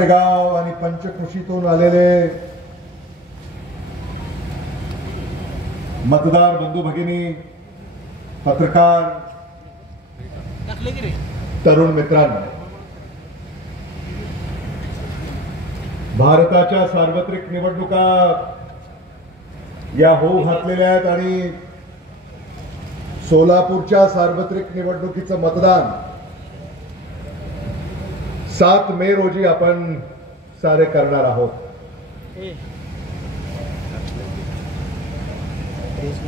गाव आणि पंचकृषीतून आलेले मतदार बंधू भगिनी, पत्रकार, तरुण मित्रांनो, भारताच्या सार्वत्रिक निवडणुका या होऊ घातलेल्या आहेत आणि सोलापूरच्या सार्वत्रिक निवडणुकीचं मतदान 7 मे रोजी आपण सारे करणार आहोत।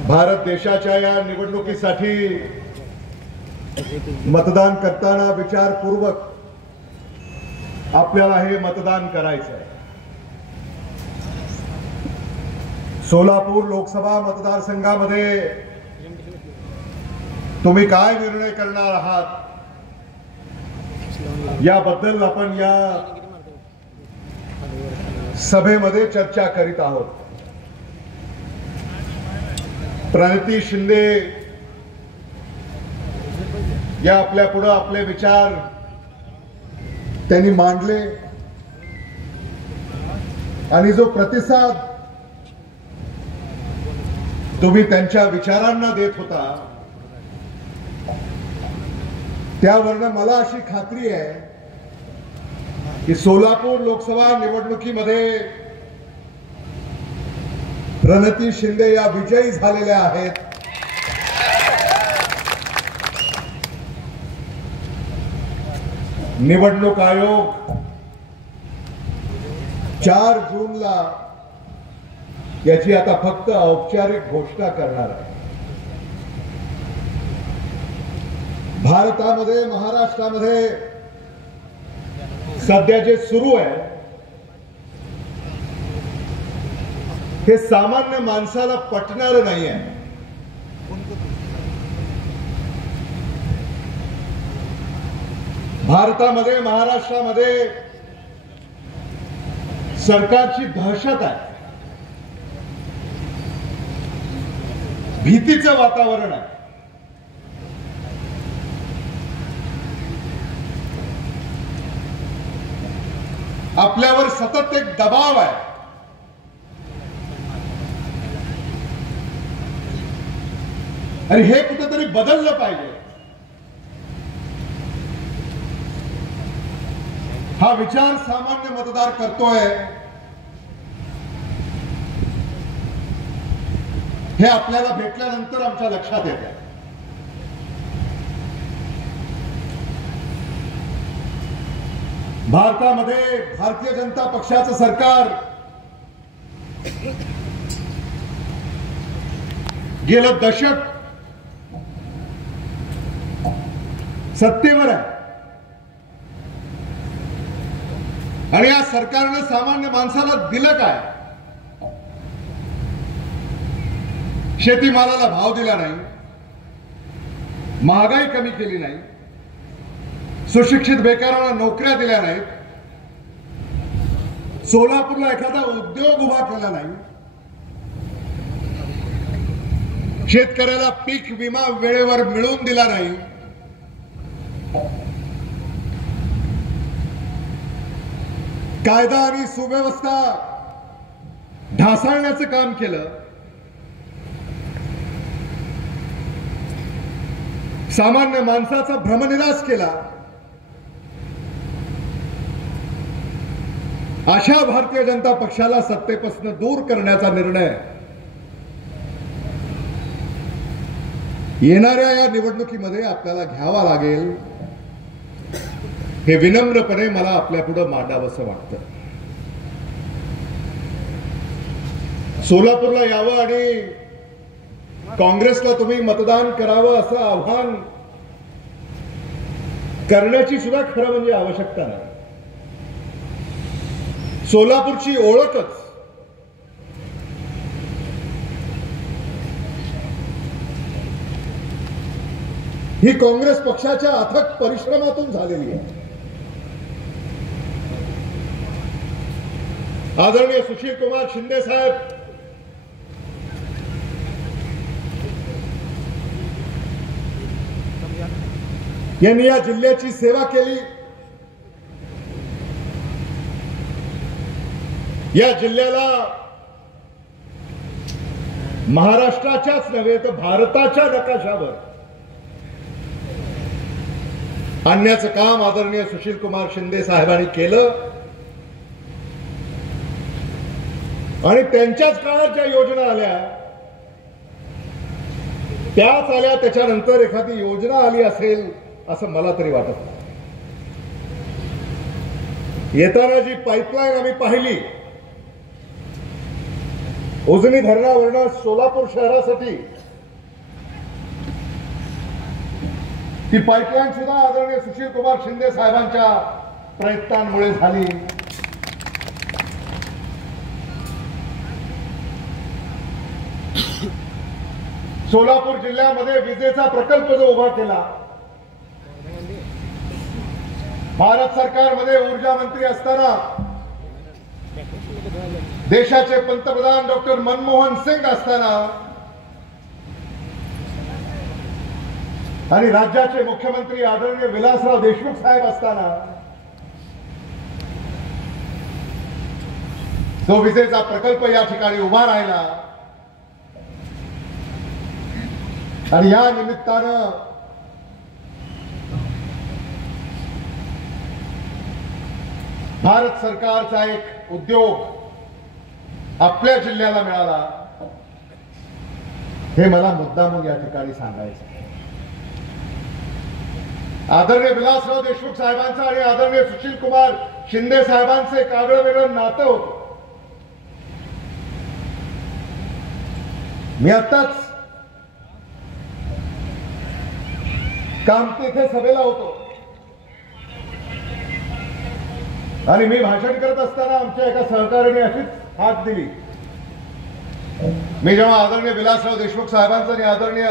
भारत देशाच्या या निवडणुकीसाठी मतदान करताना विचारपूर्वक आपल्याला हे मतदान करायचं आहे। सोलापूर लोकसभा मतदारसंघामध्ये तुम्ही काय निर्णय करणार आहात याबद्दल आपण या सभेमध्ये चर्चा करीत आहोत। प्रणिती शिंदे या आपल्या पुढे आपले विचार त्यांनी मांडले आणि जो प्रतिसाद तुम्ही त्यांच्या विचारांना देत होता त्यावरून मला अशी खात्री आहे की सोलापूर लोकसभा निवडणुकीमध्ये प्रणिती शिंदे या विजयी झालेल्या आहेत। निवडणूक आयोग 4 जूनला याची आता फक्त औपचारिक घोषणा करणार आहे। भारतामध्ये, महाराष्ट्रामध्ये सध्या जे सुरू आहे हे सामान्य माणसाला पटणार नाही आहे। भारतामध्ये, महाराष्ट्रामध्ये सरकारची दहशत आहे, भीतीचं वातावरण आहे। आपल्यावर सतत एक दबाव आहे आणि हे कुठेतरी बदललं पाहिजे। हा विचार सामान्य मतदार करतोय हे आपल्याला भेटल्यानंतर आमच्या लक्षात येतं। भारतामध्ये भारतीय जनता पक्षाचं सरकार गेलं दशक सत्तेवर आहे आणि या सरकारने सामान्य माणसाला दिलं काय? शेतीमालाला भाव दिला नाही, महागाई कमी केली नाही, सुशिक्षित बेकारांना नोकऱ्या दिल्या नाहीत, सोलापूरला एखादा उद्योग उभा केला नाही, शेतकऱ्याला पीक विमा वेळेवर मिळवून दिला नाही, कायदा आणि सुव्यवस्था ढासळण्याचं काम केलं, सामान्य माणसाचा भ्रमनिरास केला। अशा भारतीय जनता पक्षाला सत्तेपासून दूर करण्याचा निर्णय येणाऱ्या या निवडणुकीमध्ये आपल्याला घ्यावा लागेल हे विनम्रपणे मला आपल्यापुढे मांडावंसं वाटतं। सोलापूरला यावं आणि काँग्रेसला तुम्ही मतदान करावं असं आव्हान करण्याची सुद्धा खरं म्हणजे आवश्यकता नाही। सोलापूरची ओळखच ही काँग्रेस पक्षाच्या अथक परिश्रमातून झालेली आहे। आदरणीय सुशील कुमार शिंदे साहेब यांनी या जिल्ह्याची सेवा केली। या जिल्ह्याला महाराष्ट्राच्याच नव्हे तर भारताच्या नकाशावर आणण्याचं काम आदरणीय सुशीलकुमार शिंदे साहेबांनी केलं आणि त्यांच्याच काळात ज्या योजना आल्या त्याच आल्या, त्याच्यानंतर एखादी योजना आली असेल असं मला तरी वाटत नाही. येताना जी पाईपलाईन आम्ही पाहिली उजनी धरणावरनं सोलापूर शहरासाठी, ती पाईपलाईन सुद्धा आदरणीय सुशीलकुमार शिंदे साहेबांच्या प्रयत्नांमुळे झाली. सोलापूर जिल्ह्यामध्ये विजेचा प्रकल्प जो उभा केला, भारत सरकारमध्ये ऊर्जा मंत्री असताना देशाचे पंतप्रधान डॉक्टर मनमोहन सिंग असताना आणि राज्याचे मुख्यमंत्री आदरणीय विलासराव देशमुख साहेब असताना जो विजेचा प्रकल्प या ठिकाणी उभा राहिला आणि या निमित्तानं भारत सरकारचा एक उद्योग आपल्या जिल्ह्याला मिळाला, हे मला मुद्दामून या ठिकाणी सांगायचं. आदरणीय विलासराव देशमुख साहेबांचं आणि आदरणीय सुशीलकुमार शिंदे साहेबांचं एक आगळं वेगळं नातं होतं. मी आत्ताच कामठी इथे सभेला होतो आणि मी भाषण करत असताना आमच्या एका सहकार्याने अशीच हात दिली. मी जेव्हा आदरणीय विलासराव देशमुख साहेबांचं आणि आदरणीय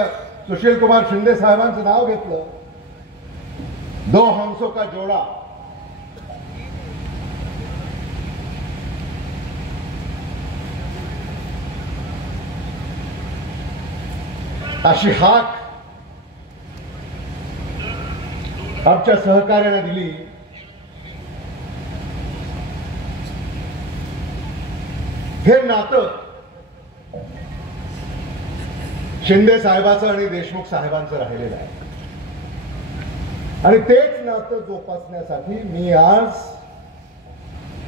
सुशीलकुमार शिंदे साहेबांचं नाव घेतलं, दो हंसों का जोड़ा, अशी हाक आमच्या सहकार्याने दिली. हे नातं शिंदे साहेबांचं आणि देशमुख साहेबांचं राहिलेलं आहे आणि तेच नातं जोपासण्यासाठी मी आज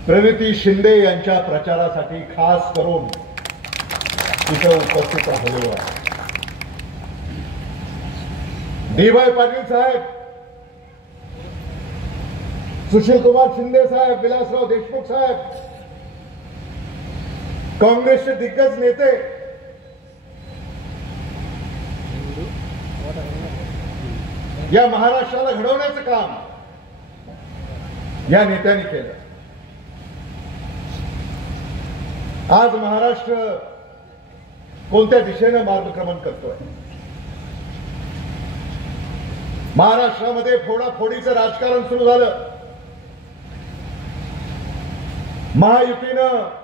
प्रणिती शिंदे यांच्या प्रचारासाठी खास करून तिथं उपस्थित राहिलेलो आहे. डी.वाय. पाटील साहेब, सुशीलकुमार शिंदे साहेब, विलासराव देशमुख साहेब, काँग्रेसचे दिग्गज नेते या महाराष्ट्राला घडवण्याचं काम या नेत्यांनी केलं. आज महाराष्ट्र कोणत्या दिशेने मार्गक्रमण करतोय? महाराष्ट्रामध्ये फोडाफोडीचं राजकारण सुरू झालं. महायुतीनं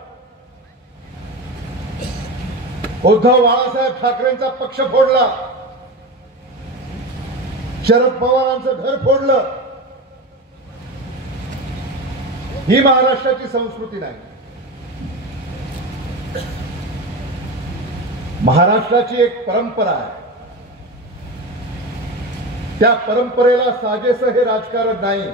उद्धव बाळासाहेब ठाकरेंचा पक्ष फोडला, शरद पवारांचं घर फोडलं. ही महाराष्ट्राची संस्कृती नाही. महाराष्ट्राची एक परंपरा आहे. त्या परंपरेला साजेसं हे राजकारण नाही.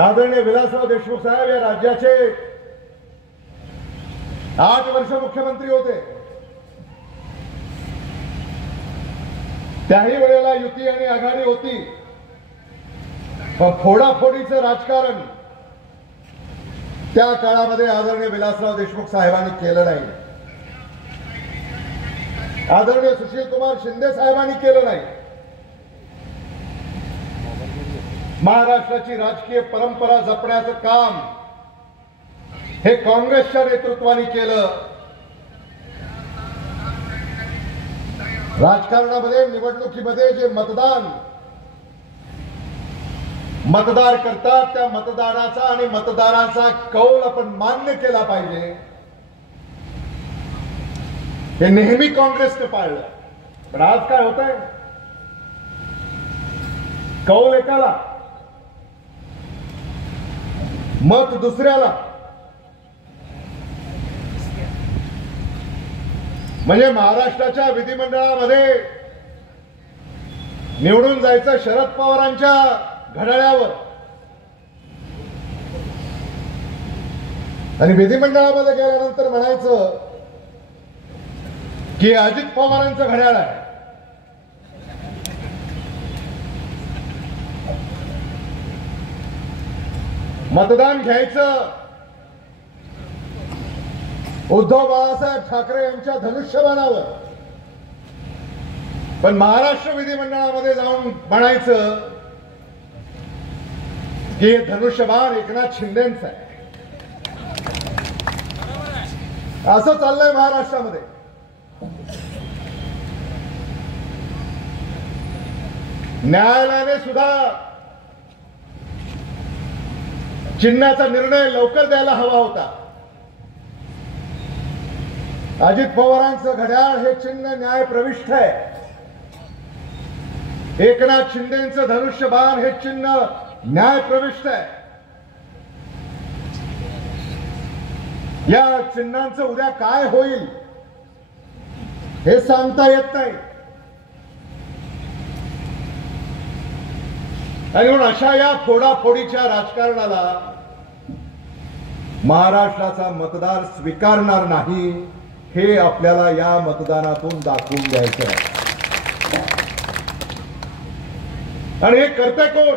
आदरणीय विलासराव देशमुख साहेब या राज्याचे 8 वर्ष मुख्यमंत्री होते. त्याही वेळेला युती आणि आघाडी होती, पण फोडाफोडीचं राजकारण त्या काळामध्ये आदरणीय विलासराव देशमुख साहेबांनी केलं नाही. आदरणीय सुशीलकुमार शिंदे साहेबांनी केलं नाही. महाराष्ट्राची राजकीय परंपरा जपण्याचं काम हे काँग्रेसच्या नेतृत्वाने केलं. राजकारणामध्ये निवडणुकीमध्ये जे मतदार करतात त्या मतदाराचा आणि मतदारांचा कौल आपण मान्य केला पाहिजे, हे नेहमी काँग्रेसने पाळलं. पण आज काय होत आहे? कौल एकाला मत दुसऱ्याला, म्हणजे महाराष्ट्राच्या विधिमंडळामध्ये निवडून जायचं शरद पवारांच्या घड्याळावर आणि विधिमंडळामध्ये गेल्यानंतर म्हणायचं की अजित पवारांचं घड्याळ आहे. मतदान घ्यायचं उद्धव बाळासाहेब ठाकरे यांच्या धनुष्यबाणावर, पण महाराष्ट्र विधिमंडळामध्ये जाऊन म्हणायचं की हे धनुष्यबाण एकनाथ शिंदेचं आहे. असं चाललंय महाराष्ट्रामध्ये. न्यायालयाने सुद्धा चिन्हाचा निर्णय लवकर द्यायला हवा होता. अजित पवारांचं घड्याळ हे चिन्ह न्याय प्रविष्ट आहे. एकनाथ शिंदेचं धनुष्यबाण हे चिन्ह न्याय प्रविष्ट आहे. या चिन्हांचं उद्या काय होईल हे सांगता येत नाही. आणि म्हणून अशा या फोडाफोडीच्या राजकारणाला महाराष्ट्राचा मतदार स्वीकारणार नाही हे आपल्याला या मतदानातून दाखवून द्यायचं आहे. आणि हे करते कोण?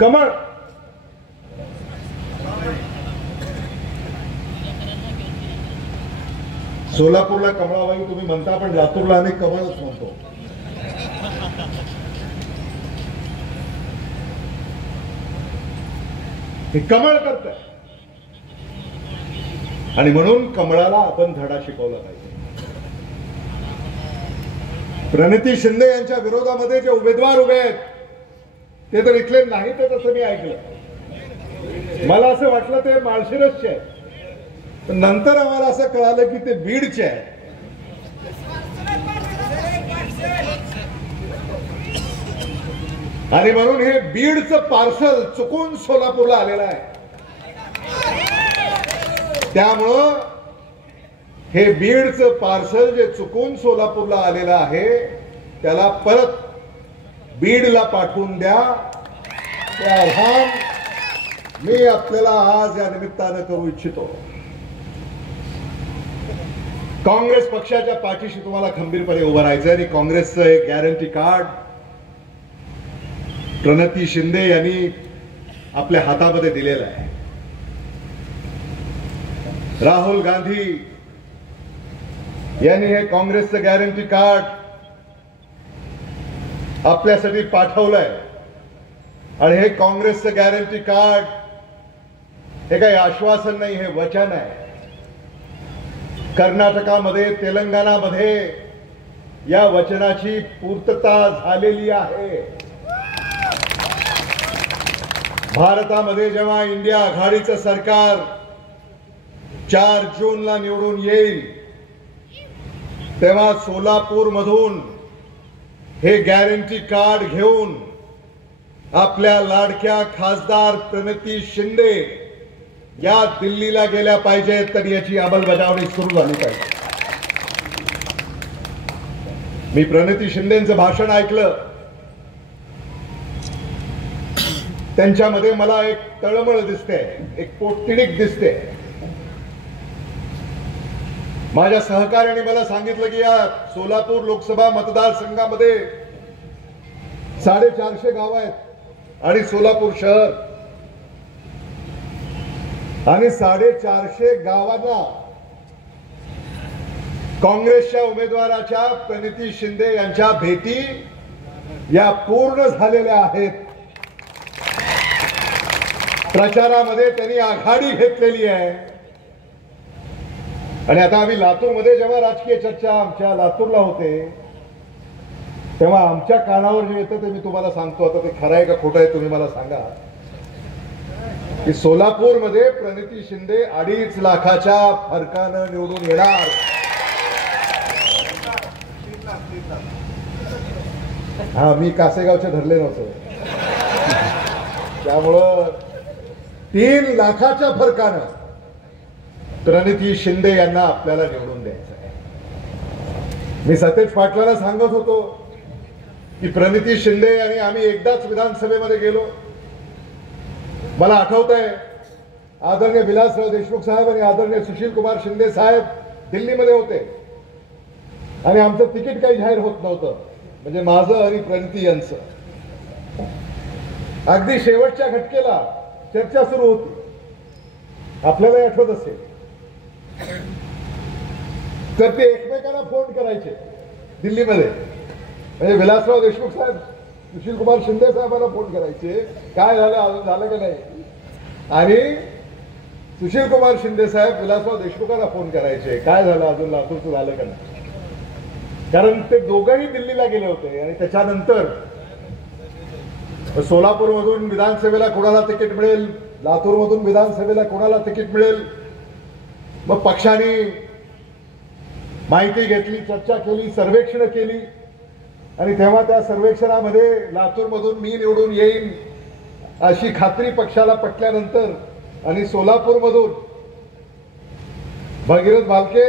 कमळ. सोलापूरला कमळाबाई तुम्ही म्हणता, पण लातूरला आम्ही कमळच म्हणतो. हे कमळ करतंय आणि म्हणून कमळाला आपण धडा शिकवला पाहिजे. प्रणिती शिंदे यांच्या विरोधामध्ये जे उमेदवार उभे आहेत ते तर इथले नाही, तर तसं मी ऐकलं. मला असं वाटलं ते माळशिरसचे आहेत, पण नंतर आम्हाला असं कळालं की ते बीडचे आहेत. आणि म्हणून हे बीडचं पार्सल चुकून सोलापूरला आलेलं आहे. त्यामुळं हे बीडचं पार्सल जे चुकून सोलापूरला आलेलं आहे त्याला परत बीडला पाठवून द्या. ते आव्हान मी आपल्याला आज या निमित्तानं करू इच्छितो. काँग्रेस पक्षाच्या पाठीशी तुम्हाला खंबीरपणे उभं राहायचं आणि काँग्रेसचं एक गॅरंटी कार्ड प्रणिती शिंदे यांनी आपल्या हातामध्ये दिलेलं आहे. राहुल गांधी यांनी हे काँग्रेसचं गॅरंटी कार्ड आपल्यासाठी पाठवलंय. आणि हे काँग्रेसचं गॅरंटी कार्ड हे काही आश्वासन नाही, हे वचन आहे. कर्नाटकामध्ये, तेलंगणामध्ये या वचनाची पूर्तता झालेली आहे. भारतामध्ये जेव्हा इंडिया आघाडीचं सरकार 4 जूनला निवडून येईल तेव्हा सोलापूर मधून हे गॅरंटी कार्ड घेऊन आपल्या लाडक्या खासदार प्रणिती शिंदे या दिल्लीला गेल्या पाहिजेत, तर याची अंमलबजावणी सुरू झाली पाहिजे. मी प्रणिती शिंदेचं भाषण ऐकलं. त्यांच्यामध्ये मला एक तळमळ दिसते, एक पोटतिडीक दिसते. माझ्या सहकार्याने मला सांगितलं की या सोलापूर लोकसभा मतदारसंघामध्ये 450 गाव आहेत आणि सोलापूर शहर, आणि 450 गावांना काँग्रेसच्या उमेदवाराच्या प्रणिती शिंदे यांच्या भेटी या पूर्ण झालेल्या आहेत. प्रचारामध्ये त्यांनी आघाडी घेतलेली आहे. आणि आता आम्ही लातूरमध्ये जेव्हा राजकीय चर्चा आमच्या लातूरला होते तेव्हा आमच्या कानावर जे येतं ते मी तुम्हाला सांगतो. आता ते खरं आहे का खोटं आहे तुम्ही मला सांगा. की सोलापूरमध्ये प्रणिती शिंदे 2.5 लाखाच्या फरकानं निवडून येणार. हा, मी कासेगावचे धरले नव्हते, त्यामुळं 3 लाखाच्या फरकानं प्रणिती शिंदे यांना आपल्याला निवडून द्यायचं आहे. मी सतेज पाटलाला सांगत होतो की प्रणिती शिंदे आणि आम्ही एकदाच विधानसभेमध्ये गेलो. मला आठवत आहे आदरणीय विलासराव देशमुख साहेब आणि आदरणीय सुशील कुमार शिंदे साहेब दिल्लीमध्ये होते आणि आमचं तिकीट काही जाहीर होत नव्हतं, म्हणजे माझं आणि प्रणिती यांचं. अगदी शेवटच्या घटकेला चर्चा सुरू होती, आपल्याला आठवत असेल. तर ते एकमेकांना फोन करायचे दिल्लीमध्ये, म्हणजे विलासराव देशमुख साहेब सुशील कुमार शिंदे साहेबांना फोन करायचे, काय झालं अजून झालं का नाही, आणि सुशील कुमार शिंदे साहेब विलासराव देशमुखांना फोन करायचे, काय झालं अजून लातूरचं झालं का नाही. कारण ते दोघंही दिल्लीला गेले होते आणि त्याच्यानंतर सोलापूरमधून विधानसभेला कोणाला तिकीट मिळेल, लातूरमधून विधानसभेला कोणाला तिकीट मिळेल. मग पक्षाने माहिती घेतली, चर्चा केली, सर्वेक्षण केली आणि तेव्हा त्या सर्वेक्षणामध्ये लातूरमधून मी निवडून येईन अशी खात्री पक्षाला पटल्यानंतर आणि सोलापूरमधून भगीरथ भालके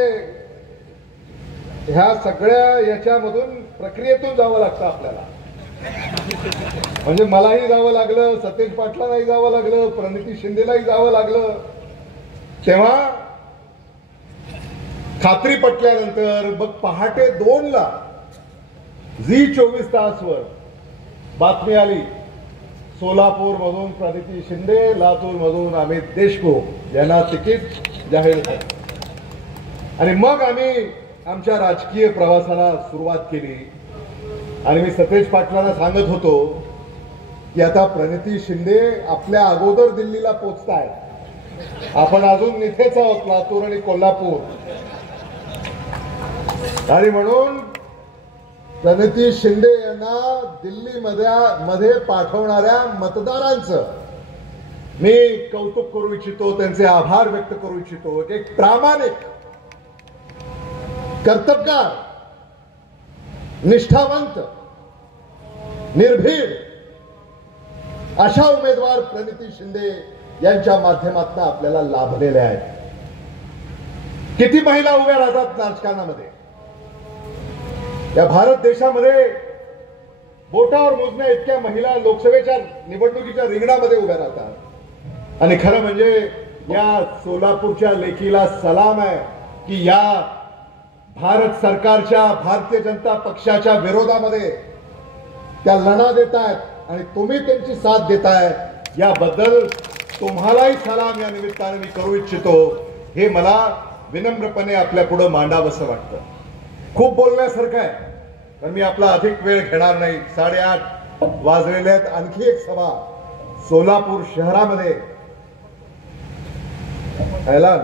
ह्या सगळ्या याच्यामधून प्रक्रियेतून जावं लागतं आपल्याला. म्हणजे मलाही जावं लागलं, सतेज पाटलांनाही जावं लागलं, प्रणिती शिंदेलाही जावं लागलं. तेव्हा खात्री पटल्यानंतर मग पहाटे 2ला झी 24 तासवर बातमी आली, सोलापूर मधून प्रणिती शिंदे, लातूर मधून अमित देशमुख यांना तिकीट जाहीर झालं. आणि मग आम्ही आमच्या राजकीय प्रवासाला सुरुवात केली. आणि मी सतेज पाटलांना सांगत होतो की आता प्रणिती शिंदे आपल्या अगोदर दिल्लीला पोहोचताय, आपण अजून इथेच आहोत लातूर आणि कोल्हापूर. आणि म्हणून प्रणिती शिंदे यांना दिल्लीमध्ये पाठवणाऱ्या मतदारांचं मी कौतुक करू इच्छितो, त्यांचे आभार व्यक्त करू इच्छितो. एक प्रामाणिक, कर्तबगार, निष्ठावंत, निर्भीड अशा उमेदवार प्रणिती शिंदे यांच्या माध्यमातून आपल्याला लाभलेले आहेत. किती महिला उभ्या राहतात राजकारणामध्ये या भारत देशामध्ये, बोटावर मोजण्या इतक्या महिला लोकसभेच्या निवडणुकीच्या रिंगणामध्ये उभ्या राहतात. आणि खरं म्हणजे या सोलापूरच्या लेकीला सलाम आहे की या भारत सरकारच्या, भारतीय जनता पक्षाच्या विरोधामध्ये त्या लढा देत आहेत आणि तुम्ही त्यांची साथ देताय, याबद्दल तुम्हालाही सलाम या निमित्ताने मी करू इच्छितो. हे मला विनम्रपणे आपल्या पुढे मांडावंसं वाटतं. खूप बोलण्यासारखं आहे, पण मी आपला अधिक वेळ घेणार नाही. 8:30 वाजलेले आहेत. आणखी एक सभा सोलापूर शहरामध्ये ऐलान